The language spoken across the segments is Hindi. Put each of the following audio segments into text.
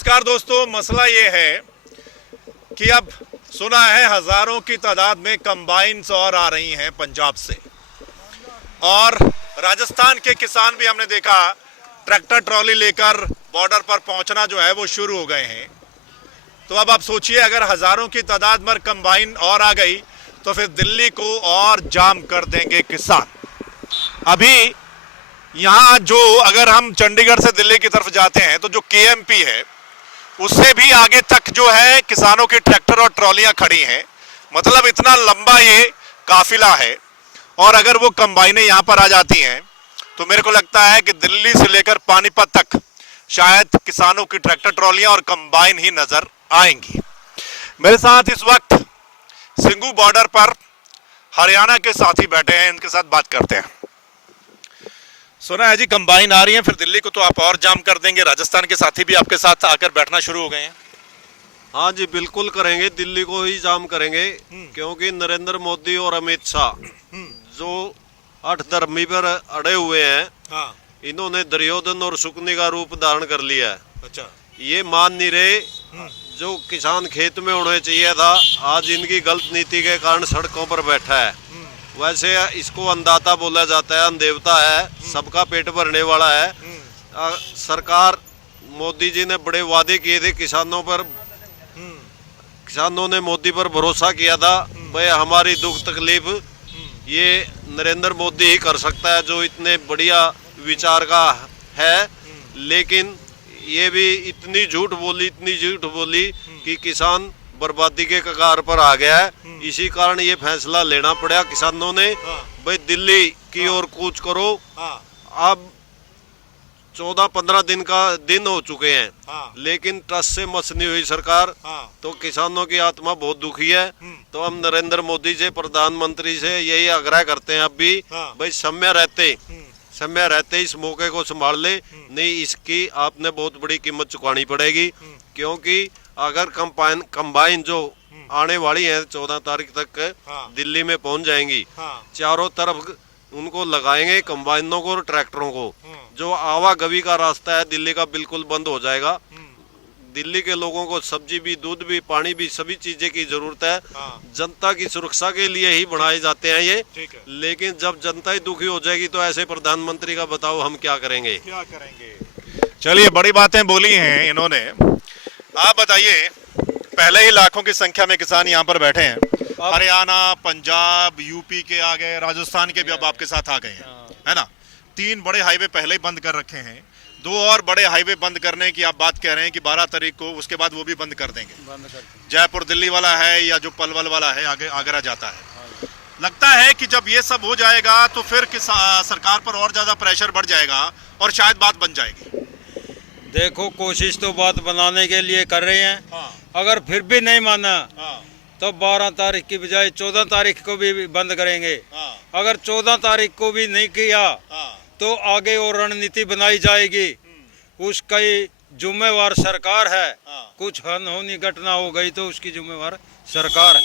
नमस्कार दोस्तों, मसला ये है कि अब सुना है हजारों की तादाद में कंबाइन्स और आ रही हैं पंजाब से, और राजस्थान के किसान भी हमने देखा ट्रैक्टर ट्रॉली लेकर बॉर्डर पर पहुंचना जो है वो शुरू हो गए हैं। तो अब आप सोचिए, अगर हजारों की तादाद में कंबाइन और आ गई तो फिर दिल्ली को और जाम कर देंगे किसान। अभी यहाँ जो अगर हम चंडीगढ़ से दिल्ली की तरफ जाते हैं तो जो केएमपी है उससे भी आगे तक जो है किसानों की ट्रैक्टर और ट्रॉलियां खड़ी हैं। मतलब इतना लंबा ये काफिला है, और अगर वो कंबाइनें यहाँ पर आ जाती हैं तो मेरे को लगता है कि दिल्ली से लेकर पानीपत तक शायद किसानों की ट्रैक्टर ट्रॉलियां और कंबाइन ही नजर आएंगी। मेरे साथ इस वक्त सिंगू बॉर्डर पर हरियाणा के साथी बैठे हैं, इनके साथ बात करते हैं। सुना है जी कंबाइन आ रही है, फिर दिल्ली को तो आप और जाम कर देंगे। राजस्थान के साथी भी आपके साथ आकर बैठना शुरू हो गए हैं। हाँ जी, बिल्कुल करेंगे, दिल्ली को ही जाम करेंगे, क्योंकि नरेंद्र मोदी और अमित शाह जो अठधर्मी पर अड़े हुए हैं, हाँ। इन्होंने दुर्योधन और शुक्नी का रूप धारण कर लिया है। अच्छा। ये मान नहीं रहे जो किसान खेत में होने चाहिए था, आज इनकी गलत नीति के कारण सड़कों पर बैठा है। वैसे इसको अन्नदाता बोला जाता है, अन्नदेवता है, सबका पेट भरने वाला है। सरकार मोदी जी ने बड़े वादे किए थे किसानों पर, किसानों ने मोदी पर भरोसा किया था, भाई हमारी दुख तकलीफ ये नरेंद्र मोदी ही कर सकता है जो इतने बढ़िया विचार का है। लेकिन ये भी इतनी झूठ बोली कि किसान बर्बादी के कगार पर आ गया है। इसी कारण ये फैसला लेना पड़ा किसानों ने, भाई दिल्ली की ओर कूच करो। अब 14-15 दिन हो चुके हैं, लेकिन टस से मस नहीं हुई सरकार। तो किसानों की आत्मा बहुत दुखी है। तो हम नरेंद्र मोदी से, प्रधानमंत्री से यही आग्रह करते हैं अब भी, भाई समय रहते इस मौके को संभाल ले, नहीं इसकी आपने बहुत बड़ी कीमत चुकानी पड़ेगी। क्योंकि अगर कंबाइन जो आने वाली है 14 तारीख तक दिल्ली में पहुंच जाएंगी, चारों तरफ उनको लगाएंगे कंबाइनों को और ट्रैक्टरों को, जो आवागवी का रास्ता है दिल्ली का बिल्कुल बंद हो जाएगा। दिल्ली के लोगों को सब्जी भी, दूध भी, पानी भी, सभी चीजें की जरूरत है। जनता की सुरक्षा के लिए ही बनाए जाते हैं ये, लेकिन जब जनता ही दुखी हो जाएगी तो ऐसे प्रधानमंत्री का बताओ हम क्या करेंगे। चलिए, बड़ी बातें बोली हैं इन्होंने। आप बताइए, पहले ही लाखों की संख्या में किसान यहाँ पर बैठे हैं। हरियाणा, पंजाब, यूपी के आ गए, राजस्थान के भी अब आपके साथ आ गए हैं, है ना। 3 बड़े हाईवे पहले ही बंद कर रखे हैं, 2 और बड़े हाईवे बंद करने की आप बात कह रहे हैं कि 12 तारीख को, उसके बाद वो भी बंद कर देंगे। जयपुर दिल्ली वाला है या जो पलवल वाला है आगे आगरा जाता है। लगता है कि जब ये सब हो जाएगा तो फिर सरकार पर और ज्यादा प्रेशर बढ़ जाएगा और शायद बात बन जाएगी। देखो, कोशिश तो बात बनाने के लिए कर रहे हैं। अगर फिर भी नहीं माना तो 12 तारीख की बजाय 14 तारीख को भी बंद करेंगे। अगर 14 तारीख को भी नहीं किया तो आगे और रणनीति बनाई जाएगी। उसका जिम्मेवार सरकार है। कुछ अनहोनी घटना हो गई तो उसकी जिम्मेवार सरकार है।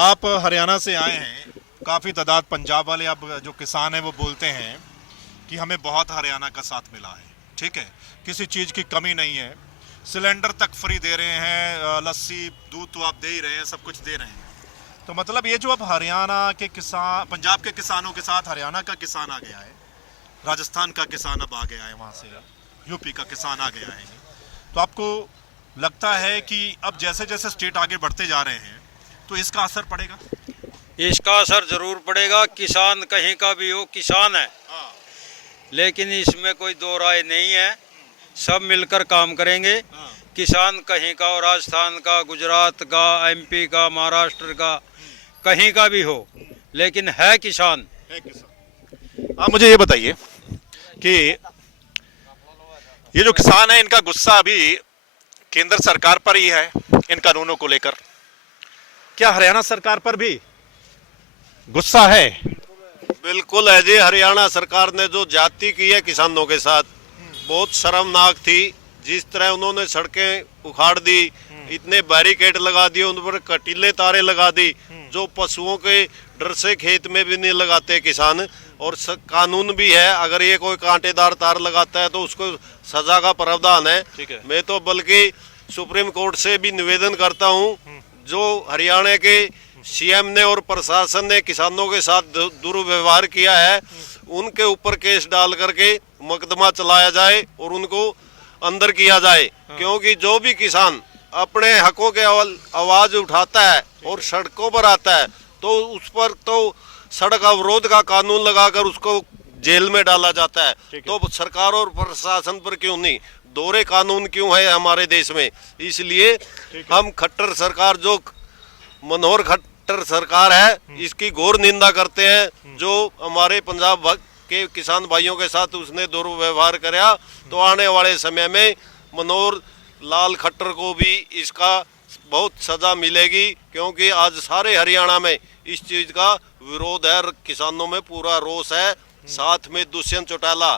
आप हरियाणा से आए हैं, काफी तादाद पंजाब वाले अब जो किसान हैं वो बोलते हैं कि हमें बहुत हरियाणा का साथ मिला है। ठीक है, किसी चीज की कमी नहीं है, सिलेंडर तक फ्री दे रहे हैं, लस्सी दूध तो आप दे ही रहे हैं, सब कुछ दे रहे हैं। तो मतलब ये जो अब हरियाणा के किसान, पंजाब के किसानों के साथ हरियाणा का किसान आ गया है, राजस्थान का किसान अब आ गया है, वहाँ से यूपी का किसान आ गया है, तो आपको लगता है कि अब जैसे जैसे स्टेट आगे बढ़ते जा रहे हैं तो इसका असर पड़ेगा? इसका असर जरूर पड़ेगा। किसान कहीं का भी हो, किसान है, लेकिन इसमें कोई दो राय नहीं है। सब मिलकर काम करेंगे। किसान कहीं का हो, राजस्थान का, गुजरात का, एमपी का, महाराष्ट्र का, कहीं का भी हो, लेकिन है किसान। आप मुझे ये बताइए कि ये जो किसान है इनका गुस्सा अभी केंद्र सरकार पर ही है इन कानूनों को लेकर, क्या हरियाणा सरकार पर भी गुस्सा है? बिल्कुल है जी। हरियाणा सरकार ने जो जाति की है किसानों के साथ, बहुत शर्मनाक थी। जिस तरह उन्होंने सड़कें उखाड़ दी, इतने बैरिकेड लगा दिए, उन पर कटीले तारे लगा दी, जो पशुओं के डर से खेत में भी नहीं लगाते किसान। और कानून भी है। अगर ये कोई कांटेदार तार लगाता है तो उसको सजा का प्रावधान है। ठीक है। मैं तो बल्कि सुप्रीम कोर्ट से भी निवेदन करता हूँ, जो हरियाणा के सीएम ने और प्रशासन ने किसानों के साथ दुर्व्यवहार किया है, उनके ऊपर केस डाल करके मुकदमा चलाया जाए और उनको अंदर किया जाए। क्योंकि जो भी किसान अपने हकों के आवाज उठाता है और सड़कों पर आता है तो उस पर तो सड़क अवरोध का कानून लगाकर उसको जेल में डाला जाता है। तो सरकार और प्रशासन पर क्यों नहीं, दोहरे कानून क्यों है हमारे देश में? इसलिए हम खट्टर सरकार, जो मनोहर खट्टर सरकार है, इसकी घोर निंदा करते हैं। जो हमारे पंजाब के किसान भाइयों के साथ उसने दुर्व्यवहार कराया, तो आने वाले समय में मनोहर लाल खट्टर को भी इसका बहुत सजा मिलेगी। क्योंकि आज सारे हरियाणा में इस चीज का विरोध है, किसानों में पूरा रोष है। साथ में दुष्यंत चौटाला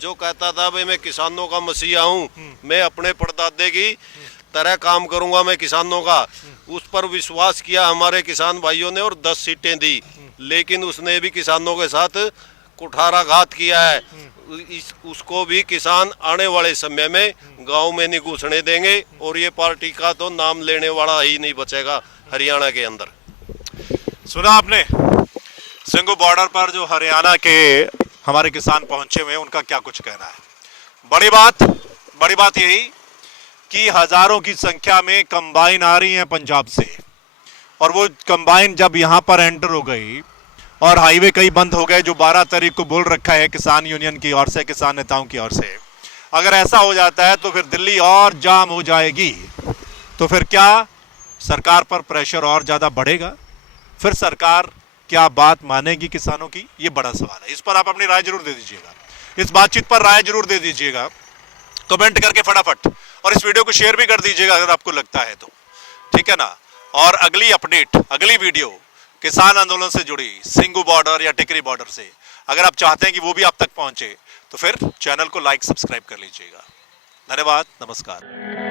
जो कहता था भाई मैं किसानों का मसीहा हूँ, मैं अपने परदादे की तरह काम करूंगा मैं किसानों का, उस पर विश्वास किया हमारे किसान भाइयों ने और 10 सीटें दी। लेकिन उसने भी किसानों के साथ कुठाराघात किया है। उसको भी किसान आने वाले समय में गांव में नहीं घुसने देंगे और ये पार्टी का तो नाम लेने वाला ही नहीं बचेगा हरियाणा के अंदर। सुना आपने सिंगू बॉर्डर पर जो हरियाणा के हमारे किसान पहुंचे हुए हैं, उनका क्या कुछ कहना है। बड़ी बात यही कि हजारों की संख्या में कंबाइन आ रही हैं पंजाब से, और वो कंबाइन जब यहां पर एंटर हो गई और हाईवे कई बंद हो गए, जो 12 तारीख को बोल रखा है किसान यूनियन की ओर से, किसान नेताओं की ओर से, अगर ऐसा हो जाता है तो फिर दिल्ली और जाम हो जाएगी। तो फिर क्या सरकार पर प्रेशर और ज्यादा बढ़ेगा? फिर सरकार क्या बात मानेगी किसानों की? ये बड़ा सवाल है। इस पर आप अपनी राय जरूर दे दीजिएगा, इस बातचीत पर राय जरूर दे दीजिएगा कमेंट करके फटाफट, और इस वीडियो को शेयर भी कर दीजिएगा अगर आपको लगता है तो, ठीक है ना। और अगली अपडेट, अगली वीडियो किसान आंदोलन से जुड़ी, सिंगू बॉर्डर या टिकरी बॉर्डर से, अगर आप चाहते हैं कि वो भी आप तक पहुंचे तो फिर चैनल को लाइक सब्सक्राइब कर लीजिएगा। धन्यवाद, नमस्कार।